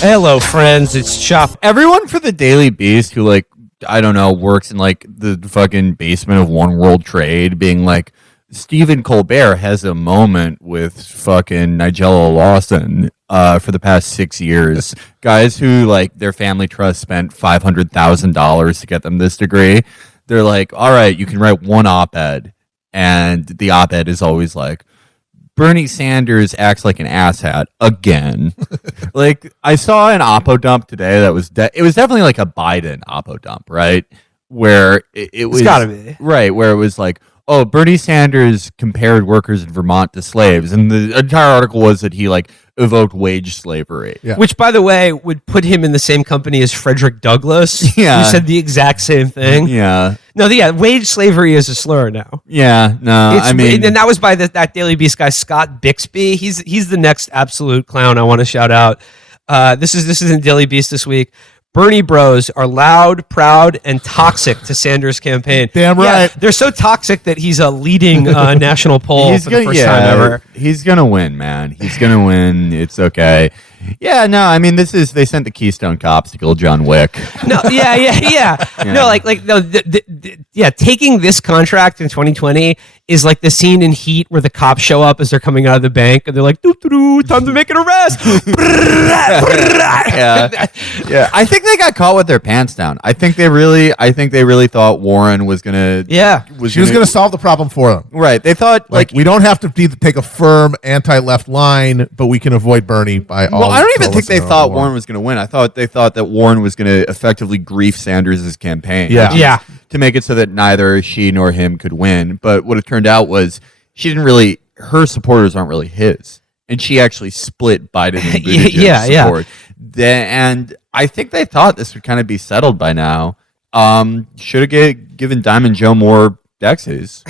Hello, friends. It's Chapo. Everyone for the Daily Beast who, like, I don't know, works in, like, the fucking basement of One World Trade being like, Stephen Colbert has a moment with fucking Nigella Lawson for the past 6 years. Guys who, like, their family trust spent $500,000 to get them this degree. They're like, all right, you can write one op-ed. And the op-ed is always like, Bernie Sanders acts like an asshat again. Like, I saw an oppo dump today that was it was definitely like a Biden oppo dump, right? Where it was gotta be right, where it was like, oh, Bernie Sanders compared workers in Vermont to slaves, and the entire article was that he like evoked wage slavery. Yeah. Which, by the way, would put him in the same company as Frederick Douglass. Yeah, who said the exact same thing. Yeah. No, wage slavery is a slur now. Yeah, no, I mean, and that was by that Daily Beast guy Scott Bixby. He's the next absolute clown I want to shout out. This is in Daily Beast this week. Bernie bros are loud, proud, and toxic to Sanders' campaign. Damn right. Yeah, they're so toxic that he's a leading national poll for the first time ever. He's going to win, man. He's going to win. It's okay. Yeah, no, I mean, they sent the Keystone Cops to kill John Wick. No, yeah. No, taking this contract in 2020 is like the scene in Heat where the cops show up as they're coming out of the bank and they're like, doo-doo-doo, time to make an arrest. Yeah. I think they got caught with their pants down. I think they really thought Warren was gonna. Yeah, she was gonna solve the problem for them. Right. They thought like we don't have to take a firm anti-left line, but we can avoid Bernie by all. Well, I don't even think they thought Warren was gonna win. I thought they thought that Warren was gonna effectively grief Sanders' campaign. Yeah. To make it so that neither she nor him could win. But what it turned out was her supporters aren't really his. And she actually split Biden and Buttigieg's support. And I think they thought this would kind of be settled by now. Should have given Diamond Joe more Dexys.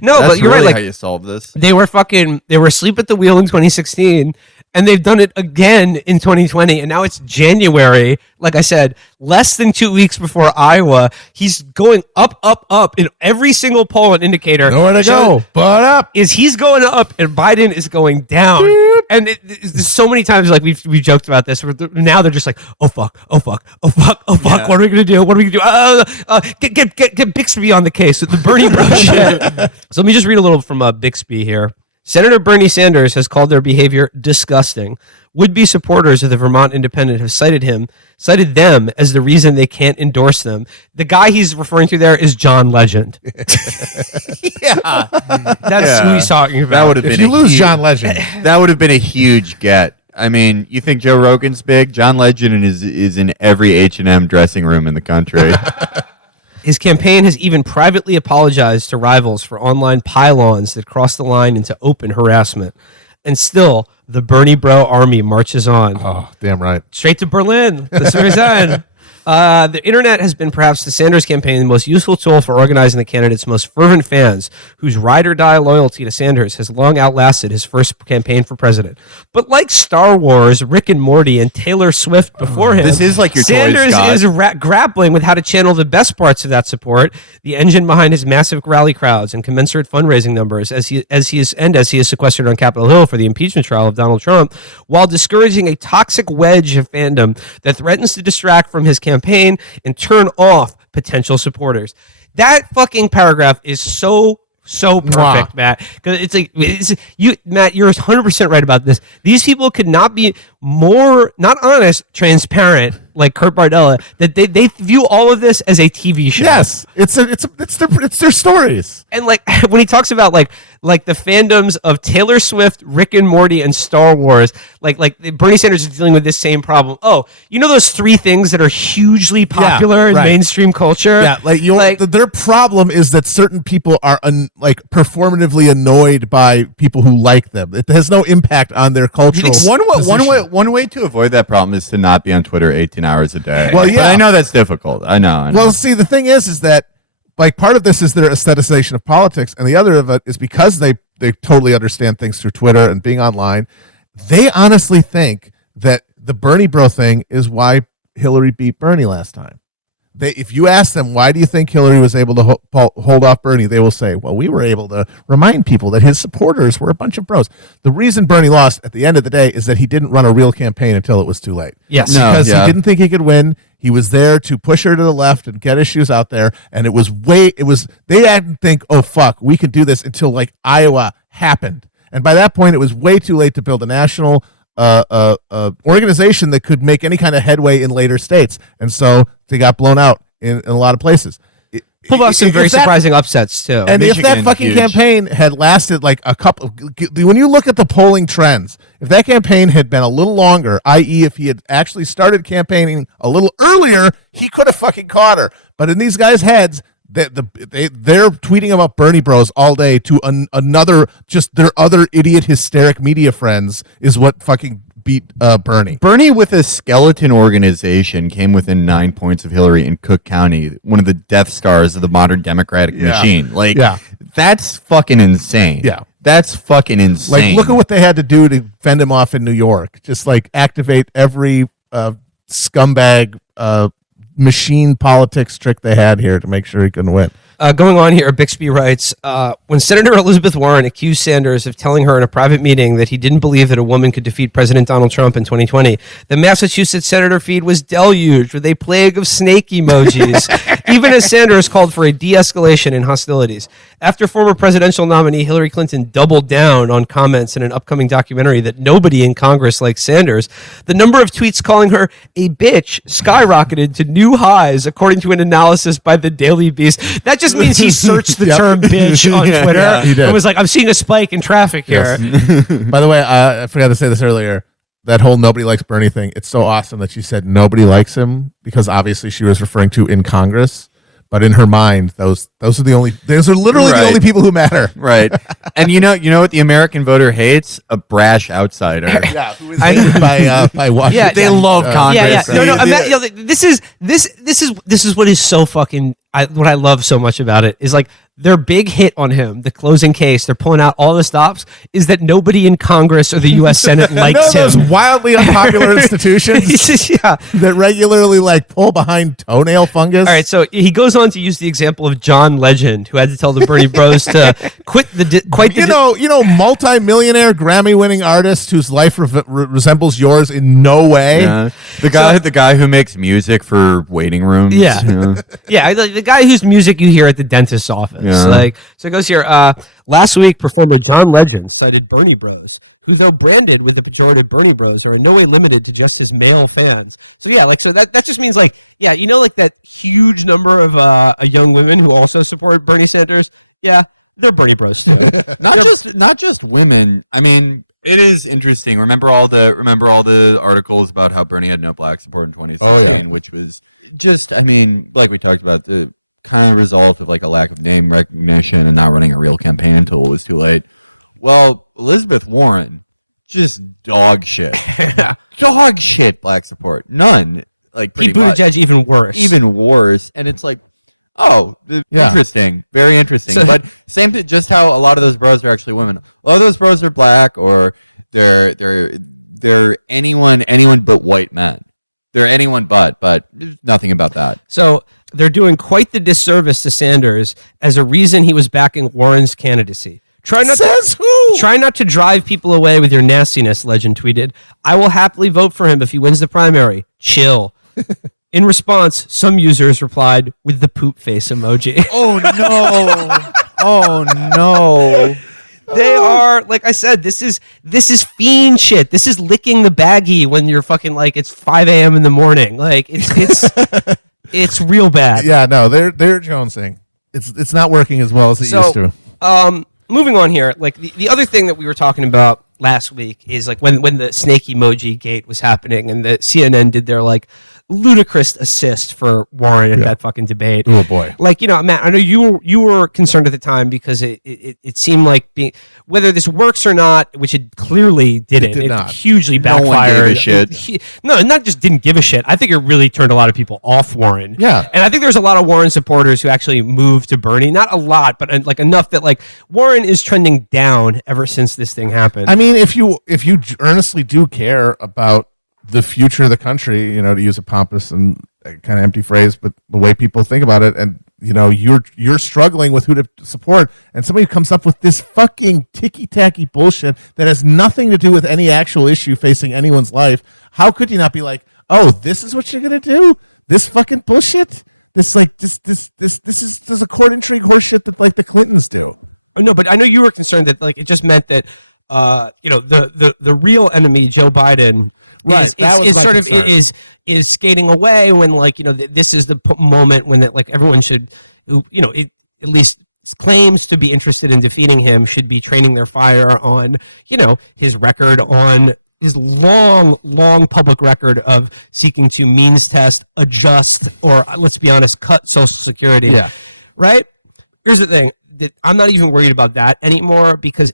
No, but you're really right. Like, how you solve this. They were asleep at the wheel in 2016. And they've done it again in 2020. And now it's January. Like I said, less than 2 weeks before Iowa. He's going up in every single poll and indicator. Nowhere to go, but up. He's going up and Biden is going down. Beep. And there's so many times like we've joked about this. Now they're just like, oh fuck. Yeah. What are we gonna do? Get Bixby on the case with the Bernie bro shit. So let me just read a little from Bixby here. Senator Bernie Sanders has called their behavior disgusting. Would-be supporters of the Vermont Independent have cited them as the reason they can't endorse them. The guy he's referring to there is John Legend. Yeah. That's who he's talking about. That would have been if you lose John Legend. That would have been a huge get. I mean, you think Joe Rogan's big? John Legend is in every H&M dressing room in the country. His campaign has even privately apologized to rivals for online pylons that cross the line into open harassment. And still, the Bernie Bro army marches on. Oh, damn right. Straight to Berlin. That's where he's at. The internet has been perhaps the Sanders campaign the most useful tool for organizing the candidate's most fervent fans, whose ride-or-die loyalty to Sanders has long outlasted his first campaign for president. But like Star Wars, Rick and Morty, and Taylor Swift before him, this is like your Sanders toys, is grappling with how to channel the best parts of that support, the engine behind his massive rally crowds and commensurate fundraising numbers, as he is sequestered on Capitol Hill for the impeachment trial of Donald Trump, while discouraging a toxic wedge of fandom that threatens to distract from his campaign and turn off potential supporters. That fucking paragraph is so perfect, Matt. Because Matt, you're 100% right about this. These people could not be more not honest, transparent, like Kurt Bardella. That they view all of this as a TV show. Yes, it's their stories. And like when he talks about like the fandoms of Taylor Swift, Rick and Morty, and Star Wars, like Bernie Sanders is dealing with this same problem. Oh, you know those three things that are hugely popular in mainstream culture? Yeah, their problem is that certain people are performatively annoyed by people who like them. It has no impact on their cultural. One way to avoid that problem is to not be on Twitter 18 hours a day. Well, yeah, but I know that's difficult. I know. Well, see, the thing is that like part of this is their aestheticization of politics, and the other of it is because they totally understand things through Twitter and being online. They honestly think that the Bernie bro thing is why Hillary beat Bernie last time. if you ask them, why do you think Hillary was able to hold off Bernie, they will say, well, we were able to remind people that his supporters were a bunch of bros. The reason Bernie lost at the end of the day is that he didn't run a real campaign until it was too late. Yes. Because he didn't think he could win. He was there to push her to the left and get issues out there. And they didn't think, oh, fuck, we could do this until like Iowa happened. And by that point, it was way too late to build a national organization that could make any kind of headway in later states. And so they got blown out in a lot of places. Pulled off some very surprising upsets, too. And Michigan, if that fucking campaign had lasted like a couple, when you look at the polling trends, if that campaign had been a little longer, i.e. if he had actually started campaigning a little earlier, he could have fucking caught her. But in these guys' heads, they're tweeting about Bernie Bros all day to another, just their other idiot hysteric media friends is what fucking beat Bernie. Bernie with a skeleton organization came within 9 points of Hillary in Cook County, one of the Death Stars of the modern Democratic machine. Like, that's fucking insane. Yeah. That's fucking insane. Like, look at what they had to do to fend him off in New York. Just like activate every scumbag machine politics trick they had here to make sure he couldn't win. Going on here, Bixby writes, when Senator Elizabeth Warren accused Sanders of telling her in a private meeting that he didn't believe that a woman could defeat President Donald Trump in 2020, the Massachusetts senator feed was deluged with a plague of snake emojis, even as Sanders called for a de-escalation in hostilities. After former presidential nominee Hillary Clinton doubled down on comments in an upcoming documentary that nobody in Congress likes Sanders, the number of tweets calling her a bitch skyrocketed to new highs, according to an analysis by the Daily Beast. That just means he searched the term bitch on Twitter and was like, I'm seeing a spike in traffic here. Yes. By the way, I forgot to say this earlier. That whole nobody likes Bernie thing, it's so awesome that she said nobody likes him because obviously she was referring to in Congress. But in her mind, those are literally the only people who matter. Right. And you know what the American voter hates? A brash outsider. Yeah, who is hated by Washington. Yeah, They love Congress. Yeah. No. This is what is so fucking. What I love so much about it is like their big hit on him, the closing case. They're pulling out all the stops. Is that nobody in Congress or the U.S. Senate likes him? Those wildly unpopular institutions that regularly like pull behind toenail fungus. All right, so he goes on to use the example of John Legend, who had to tell the Bernie Bros to quit multi-millionaire Grammy-winning artist whose life resembles yours in no way. Yeah. The guy who makes music for waiting rooms. Yeah. Yeah, the guy whose music you hear at the dentist's office. Yeah. Like, so it goes here. Last week, performer John Legend cited Bernie Bros, who, though branded with the pejorative Bernie Bros, are in no way limited to just his male fans. So yeah, like, so that just means like, yeah, you know, like that huge number of young women who also support Bernie Sanders. Yeah, they're Bernie Bros too. Not just women. I mean, it is interesting. Remember all the articles about how Bernie had no black support in 2016, which was just, I mean, like we talked about, the kind of result of like a lack of name recognition and not running a real campaign until it was too late. Well, Elizabeth Warren, just dog shit. Dog shit black support. None. Like Pete Buttigieg, even worse. And it's like, interesting. Very interesting. So, but same thing, just how a lot of those bros are actually women. A lot of those bros are black, or they're anyone but white men. They're anyone but there's nothing about that. So they're doing quite the disservice to Sanders as a reason he was backing Warren's candidacy. Try not to drive people away with your nastiness, Legend tweeted. I will happily vote for him if he wins the primary. Chill. In response, some users replied with the poop face emoji. Oh no. Oh no. They are, like I said, this is fiend shit. This is licking the baggie when you're fucking like it's 5 a.m. in the morning. Like it's real bad. Yeah, no, they're jonesing. It's not working as well as it used to. Moving on here, like the other thing that we were talking about last week is like when the snake emoji gate was happening and the CNN did their like ludicrous assist for Warren at that fucking debate. Oh boy! Like, you know, Matt, I know you were concerned at the time because it seemed like whether this works or not, which it clearly didn't. It did not. Hugely backfired. No one gave a shit. No, not just didn't give a shit. I think it really turned a lot of people off Warren. Yeah, and I think there's a lot of Warren supporters who actually moved to Bernie. Not a lot, but like enough that like Warren is trending down ever since this thing happened. I mean, if you earnestly do care about the future of the country, you know, to use a pompous and a kind of empty phrase, but the way people think about it. And you're struggling with who to support, and somebody comes up with this fucking ticky-tacky bullshit that has nothing to do with any actual issue facing anyone's life. How could you not be like, oh, this is what you're gonna do? This fucking bullshit? This is a court intrigue horseshit that like the Clintons do. Oh, no, but I know you were concerned that like it just meant that the real enemy, Joe Biden, Right, is skating away when this is the moment when that everyone should, at least claims to be interested in defeating him, should be training their fire on his record, on his long public record of seeking to means test, adjust, or let's be honest, cut Social Security. Yeah. Right? Here's the thing. That I'm not even worried about that anymore, because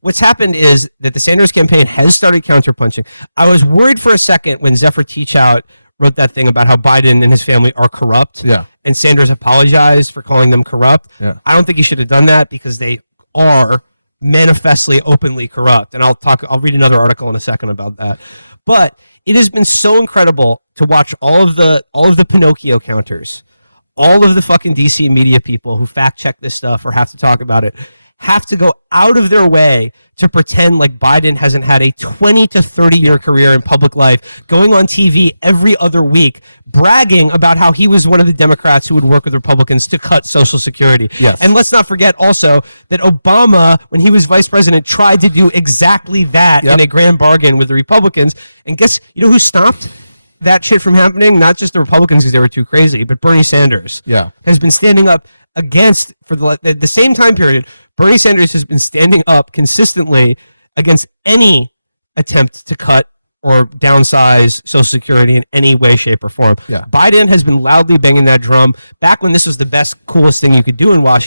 what's happened is that the Sanders campaign has started counterpunching. I was worried for a second when Zephyr Teachout wrote that thing about how Biden and his family are corrupt. Yeah. And Sanders apologized for calling them corrupt. Yeah. I don't think he should have done that, because they are manifestly openly corrupt. And I'll read another article in a second about that. But it has been so incredible to watch all of the Pinocchio counters, all of the fucking DC media people who fact check this stuff or have to talk about it, have to go out of their way to pretend like Biden hasn't had a 20 to 30 year career in public life, going on TV every other week, bragging about how he was one of the Democrats who would work with Republicans to cut Social Security. Yes. And let's not forget also that Obama, when he was vice president, tried to do exactly that in a grand bargain with the Republicans. And guess, who stopped that shit from happening? Not just the Republicans because they were too crazy, but Bernie Sanders has been standing up against, for the same time period, Bernie Sanders has been standing up consistently against any attempt to cut or downsize Social Security in any way, shape, or form. Yeah. Biden has been loudly banging that drum back when this was the best, coolest thing you could do in Washington.